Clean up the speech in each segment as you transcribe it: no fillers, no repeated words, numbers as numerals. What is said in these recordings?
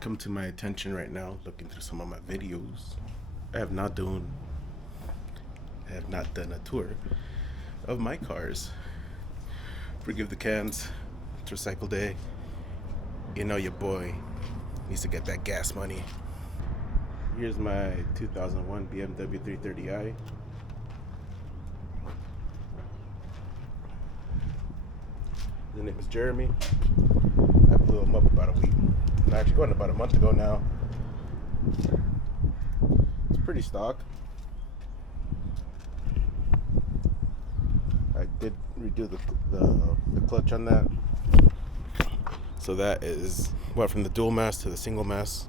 come to my attention right now, looking through some of my videos. I have not done a tour of my cars. Forgive the cans. It's recycle day. You know your boy needs to get that gas money. Here's my 2001 BMW 330i. His name is Jeremy. I blew him up about a week. Actually, going about a month ago now. It's pretty stock. I did redo the clutch on that. So that is went from the dual mass to the single mass.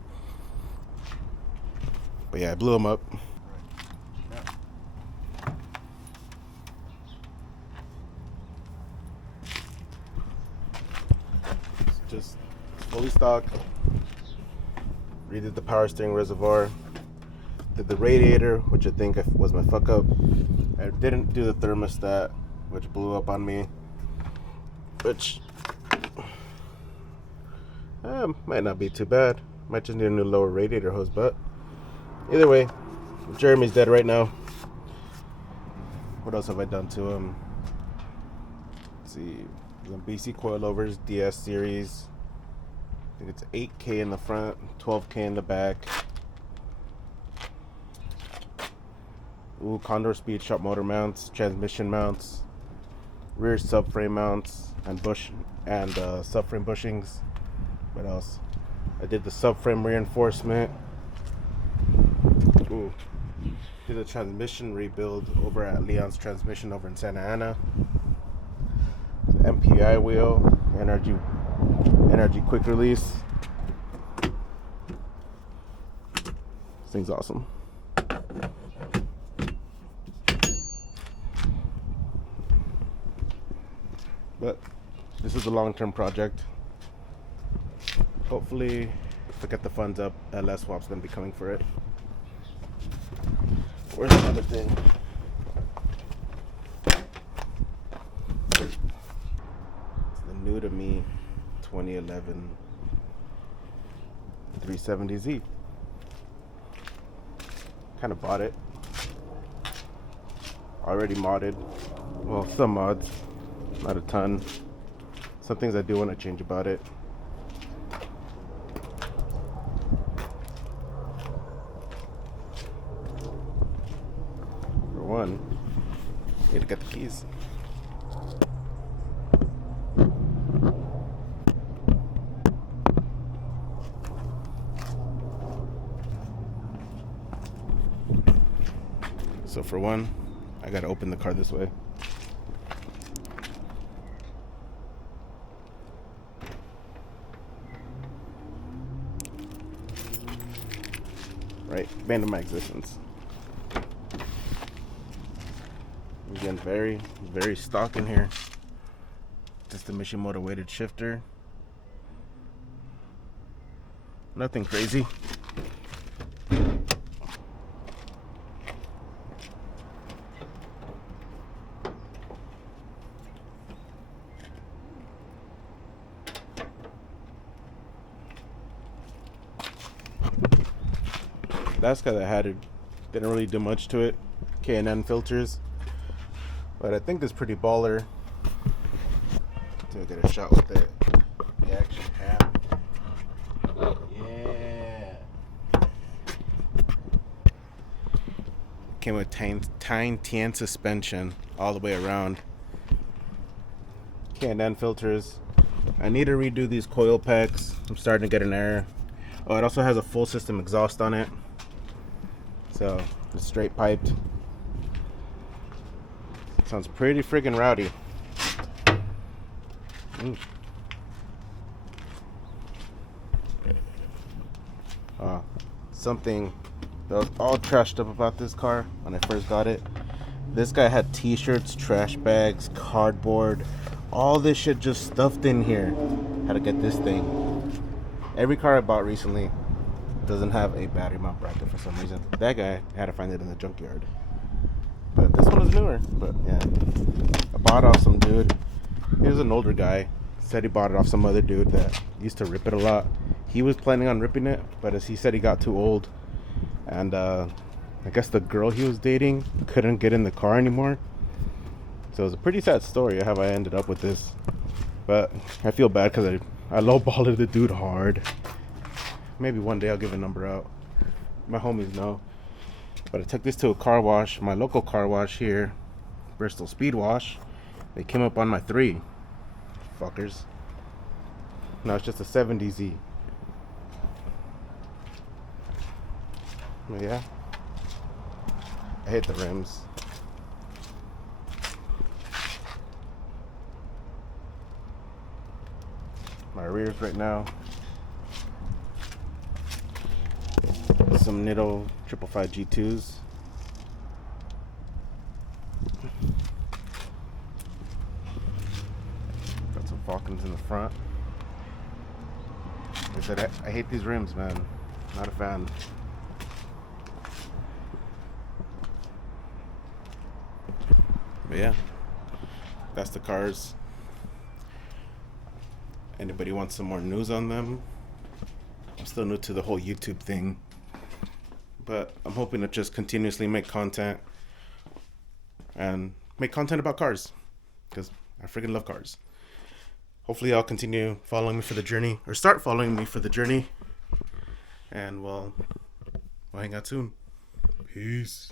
But yeah, I blew him up. It's just fully stock. Redid the power steering reservoir. Did the radiator, which I think was my fuck up. I didn't do the thermostat, which blew up on me. Which might not be too bad. Might just need a new lower radiator hose, but either way, Jeremy's dead right now. What else have I done to him? Let's see. Some BC coilovers, DS series. I think it's 8K in the front, 12K in the back. Ooh, Condor speed shop motor mounts, transmission mounts, rear subframe mounts, and subframe bushings. What else? I did the subframe reinforcement. Ooh. Did a transmission rebuild over at Leon's Transmission over in Santa Ana. The MPI wheel, energy quick release. This thing's awesome. But this is a long-term project. Hopefully, if I get the funds up, LS Swap's gonna be coming for it. Where's the other thing? It's the new to me 2011 370Z. Kind of bought it. Already modded. Well, some mods, not a ton. Some things I do want to change about it. For one, need to get the keys. So for one, I gotta open the car this way. Right, abandon my existence. Again, very, very stock in here. Just a Mishimoto weighted shifter. Nothing crazy. Last guy that had it didn't really do much to it. K&N filters, but I think it's pretty baller. To get a shot with it. The action ham. Yeah. Came with Tine suspension all the way around. K&N filters. I need to redo these coil packs. I'm starting to get an error. Oh, it also has a full system exhaust on it. So, it's straight piped. Sounds pretty friggin' rowdy. Something that was all trashed up about this car when I first got it. This guy had t-shirts, trash bags, cardboard, all this shit just stuffed in here. How to get this thing. Every car I bought recently doesn't have a battery mount bracket for some reason. That guy had to find it in the junkyard. But this one is newer. But yeah, I bought off some dude. He was an older guy. Said he bought it off some other dude that used to rip it a lot. He was planning on ripping it, but as he said, he got too old, and I guess the girl he was dating couldn't get in the car anymore. So it was a pretty sad story how I ended up with this. But I feel bad because I lowballed the dude hard. Maybe one day I'll give a number out. My homies know. But I took this to a car wash, my local car wash here, Bristol Speed Wash. They came up on my 3. Fuckers. No, it's just a 70Z. But yeah. I hate the rims. My rears right now. Some Nitto 555 G2s. Got some Falcons in the front. Like I said, I hate these rims, man. Not a fan. But yeah, that's the cars. Anybody wants some more news on them? I'm still new to the whole YouTube thing, but I'm hoping to just continuously make content and make content about cars because I freaking love cars. Hopefully I'll continue following me for the journey, or start following me for the journey, and we'll hang out soon. Peace.